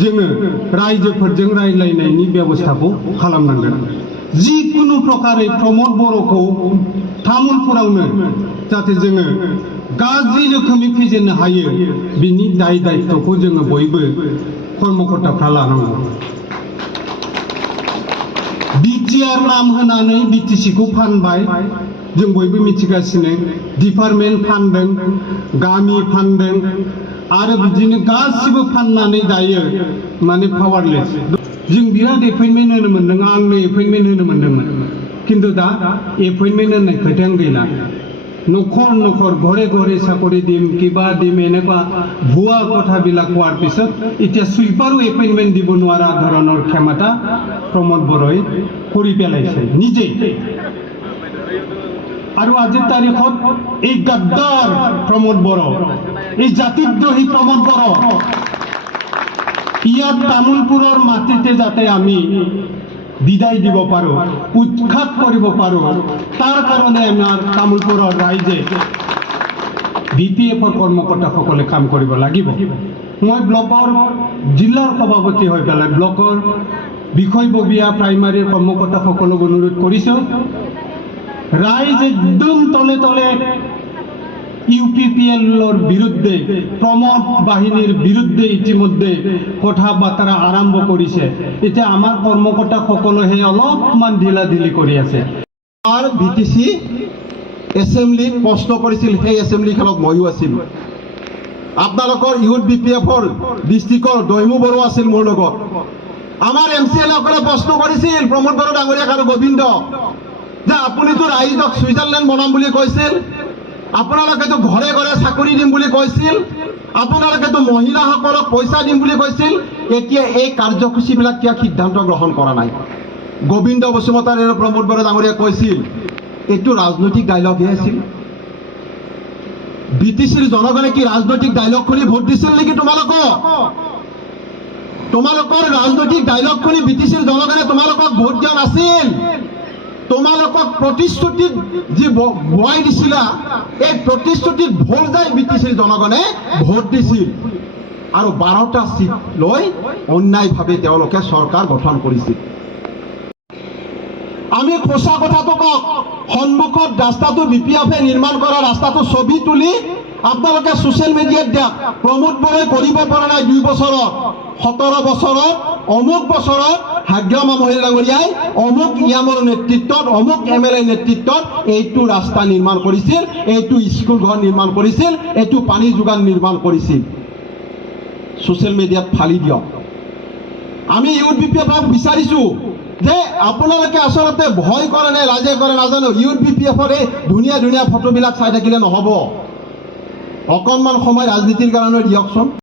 जोङो रायजोफोरजों रायज्लायनायनि बेबस्थाखौ खालामनांगोन। जिकुनु प्रकारै प्रमद बर'खौ तामुलपुरावनो जाहाथे जोङो गाज्रि रोखोमै फेजेननो हायो बिनि दाय दायित्वखौ जोङो बयबो कर्मकर्ताफ्रा लानांगौ। बिटिआर नाम होनानै बिटिसिखौ फानबाय, जों बयबो मिथिगासिनो। डिपार्टमेन्ट फानदों, गामि फानदों आरो बिदिनो गासिबो फाननानै दायो माने पावारलेस। जों बिराद एपइन्टमेन्ट होनो मोनदों, आंनो एपइन्टमेन्ट होनो मोनदोंमोन, किन्तु दा एपइन्टमेन्ट होननाय खोथायानो गैला। नखर नखर घरे घरे চাকৰি দিম, কিবা দিম, এনেকুৱা ভুৱা কথাবিলাক কোৱাৰ পিছত এতিয়া সুইপাৰো এপইন্টমেন্ট দিব নোৱাৰা ধৰণৰ ক্ষমতা প্ৰমোদ বৰই কৰি পেলাইছে নিজে। আৰু আজিৰ তাৰিখত এই গাদ্দাৰ প্ৰমোদ বড়ো, এই জাতিদ্ৰোহী প্ৰমোদ বড়ো ইয়াত তামুলপুৰৰ মাটিতে যাতে আমি বিদায় দিব পাৰো, উৎখাত কৰিব পাৰো, তাৰ কাৰণে আমাৰ তামুলপুৰৰ ৰাইজে বিপিএফৰ কৰ্মকৰ্তাসকলে কাম কৰিব লাগিব। মই ব্লকৰ জিলাৰ সভাপতি হৈ পেলাই ব্লকৰ বিষয়ববীয়া প্ৰাইমাৰীৰ কৰ্মকৰ্তাসকলক অনুৰোধ কৰিছো, ৰাইজ একদম তলে তলে ইউপিপিএলৰ বিৰুদ্ধে, প্ৰমোদ বাহিনীৰ বিৰুদ্ধে ইতিমধ্যে কথা বাৰ্তা আৰম্ভ কৰিছে। এতিয়া আমাৰ কৰ্মকৰ্তাসকলেহে অলপমান ঢিলাঢিলি কৰি আছে। আৰ বিটিসি এসেম্বলি প্ৰশ্ন কৰেছিল, সেই এসেম্বলিখনত ময়ো আছিলো। আপোনালোকৰ ইউথ বিপিএফৰ ডিষ্ট্ৰিক্টৰ দৈমু বড়ো আছিল মোৰ লগত। আমাৰ এমচিএলসকলে প্ৰশ্ন কৰিছিল প্ৰমোদ বড়ো ডাঙৰীয়াক আৰু গোবিন্দ, যে আপুনিতো ৰাইজক ছুইজাৰলেণ্ড বনাম বুলি কৈছিল, আপোনালোকেতো ঘৰে ঘৰে চাকৰি দিম বুলি কৈছিল, আপোনালোকেতো মহিলাসকলক পইচা দিম বুলি কৈছিল, এতিয়া এই কাৰ্যসূচীবিলাক কিয় সিদ্ধান্ত গ্ৰহণ কৰা নাই? গোবিন্দ বসুমতাৰী আৰু প্ৰমোদ বড়ো ডাঙৰীয়াই কৈছিল এইটো ৰাজনৈতিক ডাইলগহে আছিল। বিটিচিৰ জনগণে কি ৰাজনৈতিক ডাইলগ শুনি ভোট দিছিল নেকি তোমালোকক? তোমালোকৰ ৰাজনৈতিক ডাইলগ শুনি বিটিচিৰ জনগণে তোমালোকক ভোট দিয়া নাছিল। তোমালোকক প্ৰতিশ্ৰুতিত যি বোৱাই দিছিলা, এই প্ৰতিশ্ৰুতিত ভোট যায় বিটিচিৰ জনগণে ভোট দিছিল আৰু 12টা চিট লৈ অন্যায়ভাৱে তেওঁলোকে চৰকাৰ গঠন কৰিছিল। আমি সঁচা কথাটো কওক, সন্মুখত ৰাস্তাটো বিপিএফে নিৰ্মাণ কৰা ৰাস্তাটো ছবি তুলি আপোনালোকে ছ'চিয়েল মিডিয়াত দিয়ক। প্ৰমোদ বড়োই কৰিব পৰা নাই 2 বছৰত, 17 বছৰত, অমুক বছৰত হাগ্ৰামা মহিলা ডাঙৰীয়াই অমুক ইয়ামৰ নেতৃত্বত, অমুক MLA নেতৃত্বত এইটো ৰাস্তা নিৰ্মাণ কৰিছিল, এইটো স্কুল ঘৰ নিৰ্মাণ কৰিছিল, এইটো পানী যোগান নিৰ্মাণ কৰিছিল। ছ'চিয়েল মিডিয়াত ফালি দিয়ক। আমি ইউথ বিপিএফক বিচাৰিছো যে আপোনালোকে আচলতে ভয় কৰে নে ৰাজে কৰে নাজানো, ইউথ বিপিএফৰ এই ধুনীয়া ধুনীয়া ফটোবিলাক চাই থাকিলে নহ'ব। অকণমান সময় ৰাজনীতিৰ কাৰণে দিয়কচোন।